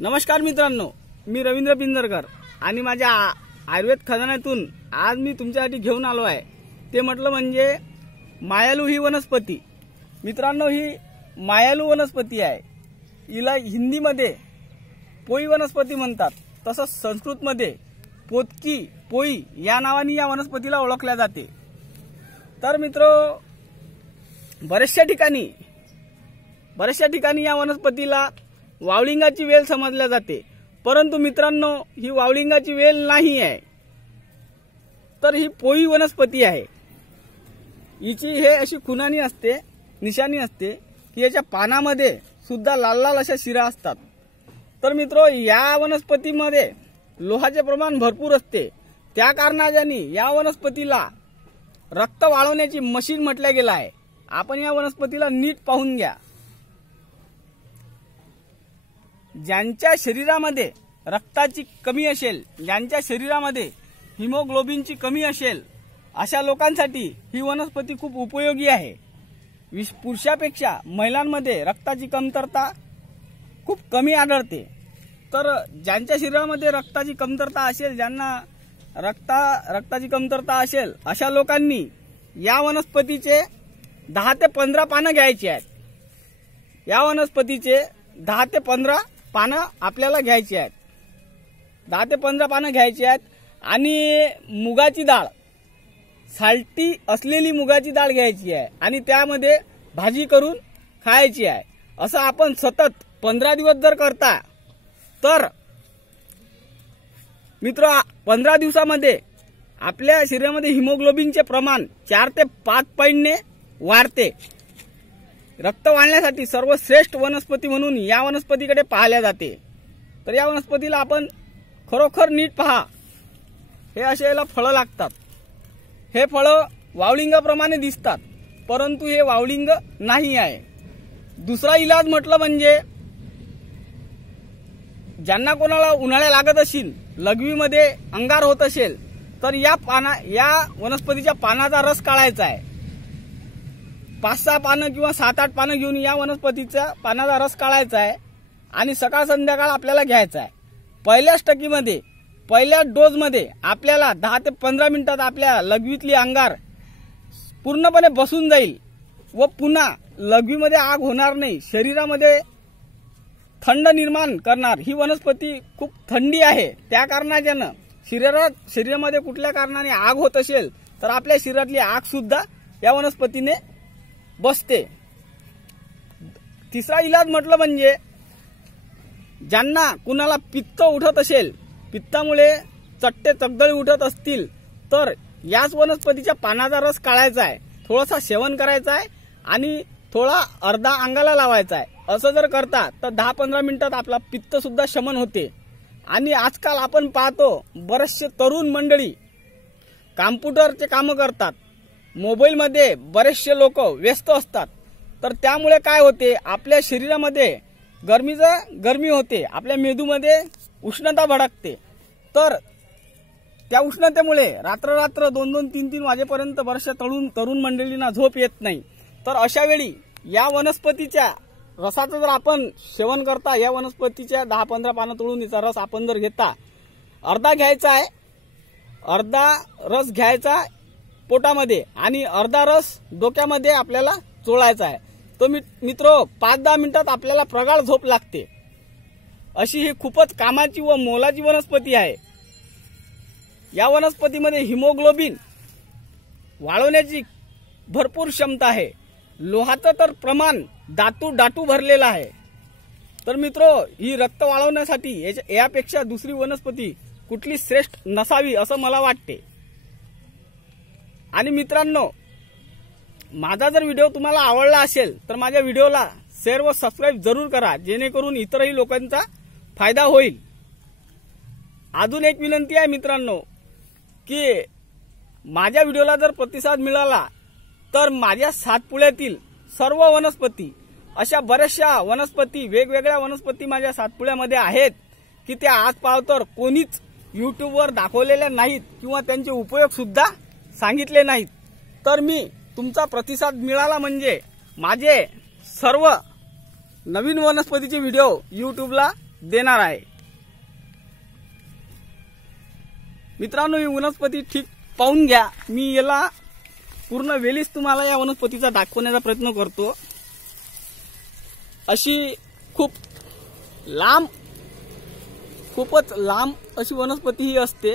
नमस्कार मित्रांनो मी रवींद्र पिंजरकर आणि माझ्या आयुर्वेद खजान्यातून आज मी तुमच्यासाठी घेऊन आलो आहे. ते म्हटलं म्हणजे मायालू ही वनस्पती. मित्रांनो ही मायालू वनस्पती आहे. हिला हिंदीमध्ये पोई वनस्पती म्हणतात. तसंच संस्कृतमध्ये पोतकी पोई या नावाने या वनस्पतीला ओळखल्या जाते. तर मित्र बऱ्याचशा ठिकाणी बऱ्याचशा ठिकाणी या वनस्पतीला वावलिंगाची वेल समजल्या जाते. परंतु मित्रांनो ही वावलिंगाची वेल नाही आहे. तर ही पोई वनस्पती आहे. हिची हे अशी खुनानी असते निशाणी असते की याच्या पानामध्ये सुद्धा लाल लाल अशा शिरा असतात. तर मित्र या वनस्पतीमध्ये लोहाचे प्रमाण भरपूर असते. त्या कारणाने या वनस्पतीला रक्त वाळवण्याची मशीन म्हटल्या गेलं आहे. आपण या वनस्पतीला नीट पाहून घ्या. ज्यांच्या शरीरामध्ये रक्ताची कमी असेल ज्यांच्या शरीरामध्ये हिमोग्लोबिनची कमी असेल अशा लोकांसाठी ही वनस्पती खूप उपयोगी आहे. पुरुषापेक्षा महिलांमध्ये रक्ताची कमतरता खूप कमी आढळते. तर ज्यांच्या शरीरामध्ये रक्ताची कमतरता असेल ज्यांना रक्ता रक्ताची कमतरता असेल अशा लोकांनी या वनस्पतीचे दहा ते पंधरा पानं घ्यायची आहेत. या वनस्पतीचे दहा ते पंधरा पानं आपल्याला घ्यायची आहेत. दहा ते पंधरा पानं घ्यायची आहेत. आणि मुगाची डाळ साल्टी असलेली मुगाची डाळ घ्यायची आहे. आणि त्यामध्ये भाजी करून खायची आहे. असं आपण सतत पंधरा दिवस जर करता तर मित्र पंधरा दिवसामध्ये आपल्या शरीरामध्ये हिमोग्लोबिनचे प्रमाण चार ते पाच पॉईंटने वाढते. रक्त वाढण्यासाठी सर्वश्रेष्ठ वनस्पती म्हणून या वनस्पतीकडे पाहिल्या जाते. तर या वनस्पतीला आपण खरोखर नीट पहा. हे असे याला फळं लागतात. हे फळं वावलिंगाप्रमाणे दिसतात परंतु हे वावलिंग नाही आहे. दुसरा इलाज म्हटलं म्हणजे ज्यांना कोणाला उन्हाळ्या लागत असेल लघवीमध्ये अंगार होत असेल तर या पाना या वनस्पतीच्या पानाचा रस काढायचा आहे. पाच सहा पानं किंवा सात आठ पानं घेऊन या वनस्पतीचा पानाचा रस काढायचा आहे आणि सकाळ संध्याकाळ आपल्याला घ्यायचा आहे. पहिल्याच टकीमध्ये पहिल्या डोजमध्ये आपल्याला दहा ते पंधरा मिनिटात आपल्या लघवीतली अंगार पूर्णपणे बसून जाईल व पुन्हा लघवीमध्ये आग होणार नाही. शरीरामध्ये थंड निर्माण करणार. ही वनस्पती खूप थंडी आहे. त्या कारणाच्यानं शरीरात शरीरामध्ये कुठल्या कारणाने आग होत असेल तर आपल्या शरीरातली आग सुद्धा या वनस्पतीने बसते. तिसरा इलाज म्हटलं म्हणजे ज्यांना कुणाला पित्त उठत असेल पित्तामुळे चट्टे चगदळी उठत असतील तर याच वनस्पतीच्या पानाचा रस काढायचा आहे. थोडासा सेवन करायचा आहे आणि थोडा अर्धा अंगाला लावायचा आहे. असं जर करता तर दहा पंधरा मिनिटात आपला पित्त सुद्धा शमन होते. आणि आजकाल आपण पाहतो बरेचसे तरुण मंडळी कॉम्प्युटरचे कामं करतात. मोबाईलमध्ये बरेचसे लोक व्यस्त असतात. तर त्यामुळे काय होते? आपल्या शरीरामध्ये गरमीचं गरमी होते. आपल्या मेंदूमध्ये उष्णता भडकते. तर त्या उष्णतेमुळे रात्र रात्र दोन दोन तीन तीन वाजेपर्यंत बऱ्याचशा तळून तरुण मंडळींना झोप येत नाही. तर अशा वेळी या वनस्पतीच्या रसाचं जर आपण सेवन करता या वनस्पतीच्या दहा पंधरा पानं तोडून तिचा रस आपण जर घेता अर्धा घ्यायचा आहे. अर्धा रस घ्यायचा पोटामध्ये आणि अर्धा रस डोक्यामध्ये आपल्याला चोळायचा आहे. तो मित्र पाच दहा मिनिटात आपल्याला प्रगाळ झोप लागते. अशी ही खूपच कामाची व मोलाची वनस्पती आहे. या वनस्पतीमध्ये हिमोग्लोबिन वाढवण्याची भरपूर क्षमता आहे. लोहाचं तर प्रमाण दातू दाटू भरलेलं आहे. तर मित्र ही रक्त वाढवण्यासाठी याच्या- यापेक्षा दुसरी वनस्पती कुठली श्रेष्ठ नसावी असं मला वाटते. आणि मित्रांनो माझा जर व्हिडिओ तुम्हाला आवडला असेल तर माझ्या व्हिडिओला शेअर व सबस्क्राईब जरूर करा जेणेकरून इतरही लोकांचा फायदा होईल. अजून एक विनंती आहे मित्रांनो की माझ्या व्हिडिओला जर प्रतिसाद मिळाला तर माझ्या सातपुड्यातील सर्व वनस्पती अशा बऱ्याचशा वनस्पती वेगवेगळ्या वनस्पती माझ्या सातपुड्यामध्ये आहेत की त्या आज पावतर कोणीच युट्यूबवर दाखवलेल्या नाहीत किंवा त्यांचे उपयोग सुद्धा सांगितले नाहीत. तर मी तुमचा प्रतिसाद मिळाला म्हणजे माझे सर्व नवीन वनस्पतीचे व्हिडिओ यूट्यूबला देणार आहे. मित्रांनो ही वनस्पती ठीक पाहून घ्या. मी याला पूर्ण वेलीच तुम्हाला या वनस्पतीचा दाखवण्याचा प्रयत्न करतो. अशी खूप लांब खूपच लांब अशी वनस्पती ही असते.